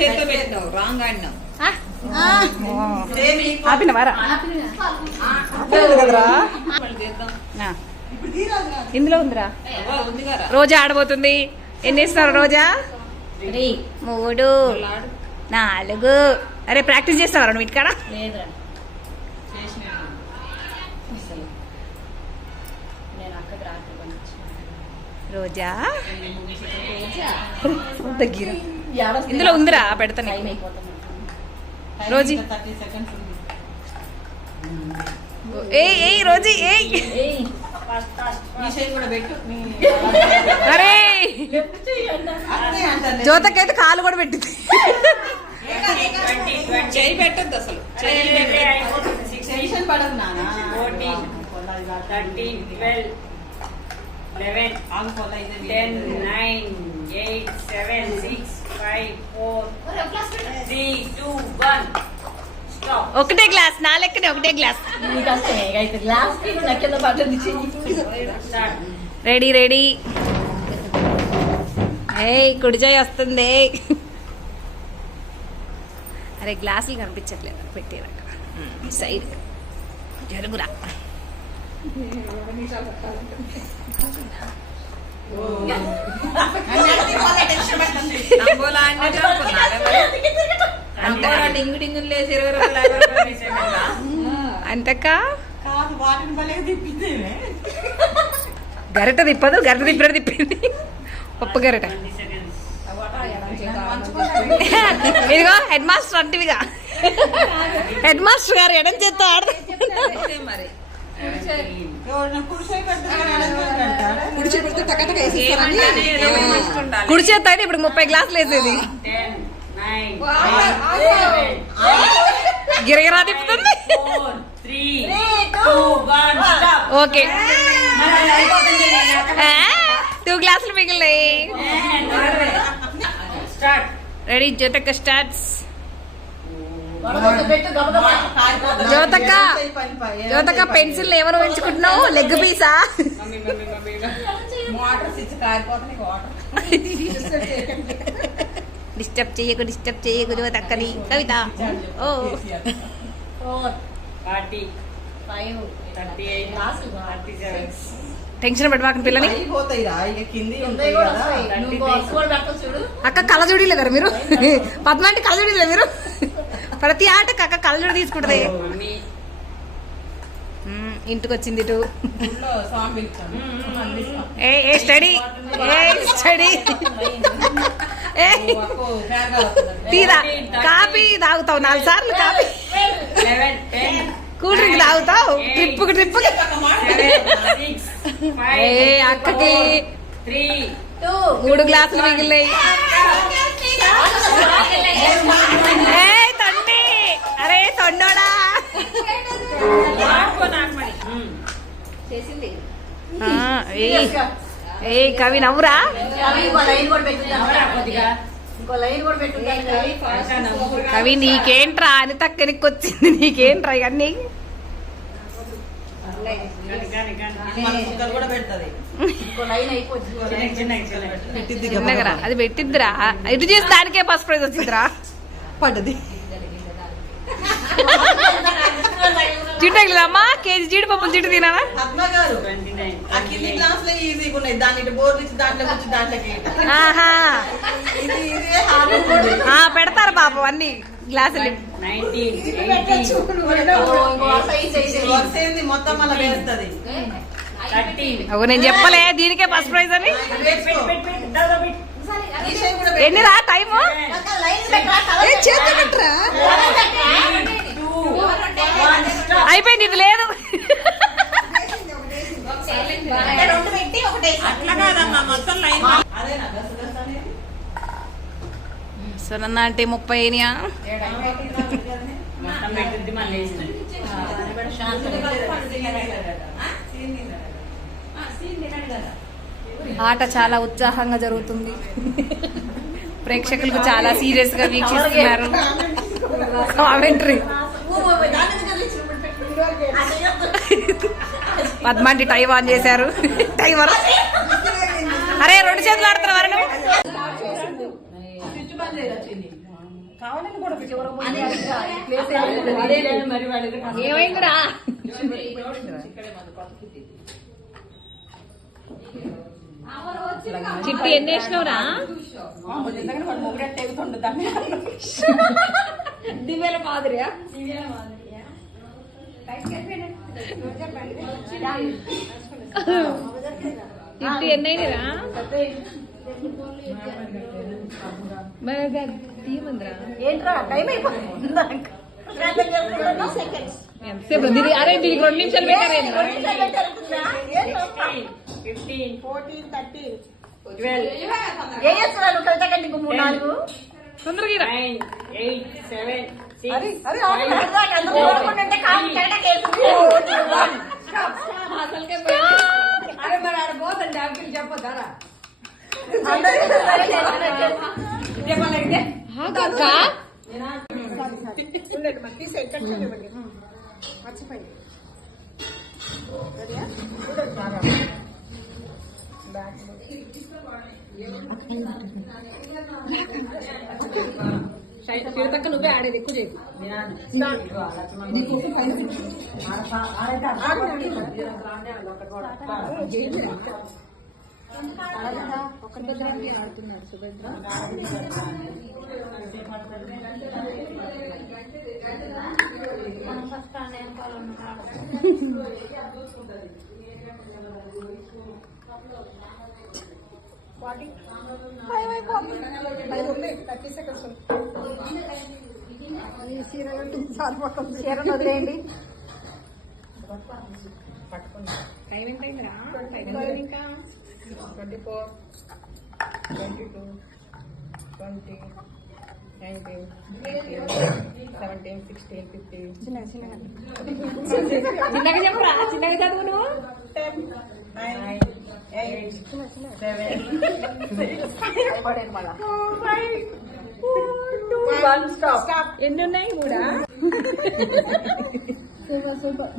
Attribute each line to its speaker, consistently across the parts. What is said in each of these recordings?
Speaker 1: చేతితో పెట్టినావు రాంగ్ ఆడినావు
Speaker 2: ఆపిన వారా? కదరా? ఆ. ఇందులో ఉందిరా? రోజా ఆడబోతుంది. ఎన్ని ఇస్తారు రోజా? మూడు. నాలుగు. అరే ప్రాక్టీస్ చేస్తావరా నువ్వు ఇక్కడ రోజా? దగ్గర ఇందులో ఉందిరా పెడతా నీకు. రోజీ. ఏయ్. ఏయ్ రోజీ
Speaker 1: నీ-
Speaker 2: అరే. జ్యోతకైతే కాలు కూడా పెట్టింది.
Speaker 1: చేయి పెట్టద్దు అసలు. చేయి పడదు నాన్న.
Speaker 2: ఒకటే గ్లాస్ నా లెక్కన ఒకటే గ్లాస్. రెడీ రెడీ ఏ కుడిచాయి వస్తుంది. అరే గ్లాసులు కనిపించట్లేదు. పెట్టేదక్క సైడ్ జరుగురా. గరిట తిప్పదు గరిట తిప్పినట్టు తిప్పింది. పప్పు గరిట. ఇదిగో హెడ్ మాస్టర్ అంటివిగా. హెడ్ మాస్టర్ గారు ఎడం చేత్తో
Speaker 1: మరి
Speaker 2: కుడి అయితే ఇప్పుడు ముప్పై గ్లాసులు వేసేది. గిరగిరా తిప్పుతుంది. ఓకే. టూ గ్లాసులు మిగిలినాయి. Ready జ్యోతక్క starts. జ్యోతక్క. జ్యోతక్క
Speaker 1: పని.
Speaker 2: పెన్సిల్ ఎవరు పెంచుకుంటున్నావు లెగ్ పీసా? డిస్టర్బ్ చేయకు డిస్టర్బ్ చేయకు జ్యోతక్కని. కవిత. ఓ. టెన్షన్ పెట్టమాక పిల్లని. అక్క కళ్ళజోడి లేదా మీరు? పద్మాంటి కళ్ళజోడి లేదా మీరు? ప్రతి ఆటకి అక్క కళ్ళజోడి తీసుకుంటది. ఇంటికి వచ్చింది ఇటు. ఏ ఏ స్టడీ. ఏ స్టడీ. ఏ. తీరా కాపీ తాగుతావు నాలుగు సార్లు కాపీ కూల్ డ్రింక్ తాగుతావు ట్రిప్ ట్రిప్ ఏ అక్కకి. మూడు గ్లాసులు మిగిలినాయి. అరే తొండోడా. ఏయ్ కవి నవ్వురా. కవి నీకేంట్రా అని తక్కనికి వచ్చింది నీకేంట్రా ఇవన్నీ? అది పెట్టిద్దిరా. ఇది చేసి దానికే ఫస్ట్ ప్రైజ్ వచ్చిందిరా?
Speaker 1: పడ్డది.
Speaker 2: చిట్టగిలమ్మా కేజీ జీడిపప్పులు చిట్టు తినానా
Speaker 1: పద్మ గారు.
Speaker 3: Twenty-nine,
Speaker 1: ఆ కింది
Speaker 3: twenty-eight.
Speaker 1: గ్లాస్లో ఈజీగా ఉన్నాయి. దాని ఇటు బోర్లు ఇచ్చి దాంట్లో వచ్చి దాంట్లోకి
Speaker 2: ఆహా.
Speaker 1: ఇది ఇదే హార్డ్ ఉంది
Speaker 2: ఆ పెడతారు పాపం అన్ని గ్లాసులు. నేను చెప్పలే. దీనికే ఫస్ట్ ప్రైజ్ అని. ఎన్నిరా టైము?
Speaker 3: one, stop.
Speaker 2: అయిపోయింది ఇది లేదు.
Speaker 1: అట్లా
Speaker 2: అంటే ముప్పై అయినాయా ఆట చాలా ఉత్సాహంగా జరుగుతుంది. ప్రేక్షకులకు చాలా సీరియస్గా వీక్షిస్తున్నారు. కామెంటరీ పద్మాంటి టైం ఆన్ చేశారు. టైమర్ అరే రెండు చేతులు ఆడుతున్నారు
Speaker 3: వాడికి
Speaker 2: ఏమైందిరా. చిట్టి ఎన్ని వేసినావురా? దివేల మాదిరియా? చిట్టి ఎన్ని అయినరా తీయమందిరా?
Speaker 3: ఏంట్రా టైం అయిపోయింది.
Speaker 2: ఎంతసేపు దీని అరే దీనికి రెండు నిమిషాలు
Speaker 3: నాలుగు?
Speaker 2: తొందరగా ఇరా.
Speaker 3: నైన్ ఎయిట్ సెవెన్
Speaker 4: అరే,
Speaker 3: సిక్స్
Speaker 4: అరే, అవును, అర్థం, అందరూ ఓడుకుంటుంటే కాలు కరెక్ట్గా వేసుకుంటూ
Speaker 3: అరే మరి ఆడ పోతండి అంకిల్ చెప్పొద్దారా
Speaker 4: అందరికీ సరే, సరే, సరే.
Speaker 3: చెప్పాలంటే
Speaker 2: ఆగక్క.
Speaker 4: ఉండండి, మరి తీసేయి, కట్ చేయనివ్వండి. మర్చిపోయింది రెడీయా?
Speaker 3: తిరుపతి నువ్వే ఆడేది ఎక్కువ చేసి.
Speaker 4: ఫైవ్ ఉన్నాయి, 30 seconds. ఉంది. ఈ అంటే సరిపోతుంది.
Speaker 2: చీరను వదిలేయండి టైం ఎంత అయిందిరా. ఇంకా
Speaker 4: twenty four twenty two twenty nineteen seventeen sixteen fifteen
Speaker 2: చిన్నగా చెప్పరా చిన్నగా చదువు నువ్వు
Speaker 4: సెవెన్
Speaker 3: వన్ స్టాప్
Speaker 2: ఎన్ని ఉన్నాయి మూడా
Speaker 4: సూపర్ సూపర్.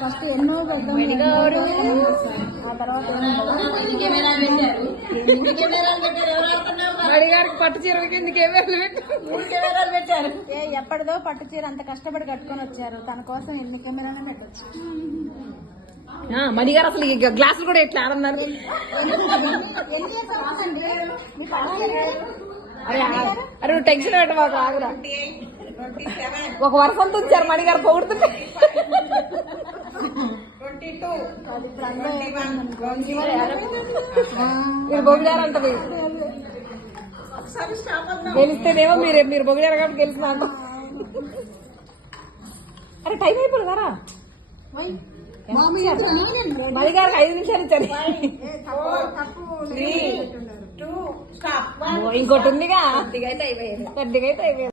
Speaker 4: ఫస్ట్ ఎన్నో
Speaker 2: మణిగారు మణిగారికి పట్టు చీర కిందకి ఏమేమి పెట్టు
Speaker 3: కెమెరాలు పెట్టారు?
Speaker 4: ఏ ఎప్పటిదో పట్టు చీర అంత కష్టపడి కట్టుకొని వచ్చారు. తన కోసం ఎన్ని కెమెరాలు పెట్టచ్చు?
Speaker 2: మణిగారు అసలు ఈ గ్లాసులు కూడా ఎట్లా ఆడన్నారు. అరే నువ్వు టెన్షన్ పెట్టమాకు ఆగురా. ఒక వరుసంతో వచ్చారు మణిగారు పొగుడుతుంటే. మీరు
Speaker 4: స్టాప్ అవుతాం
Speaker 2: గెలిస్తేనేమో మీరు మీరు బొగిడారు కాబట్టి గెలిచి నాకు అరే టైం కదా మణిగారికి ఐదు నిమిషాలు ఇచ్చారు. ఇంకోటి ఉందిగా. కొద్దిగా అయితే అయిపోయింది కొద్దిగా అయితే అయిపోయింది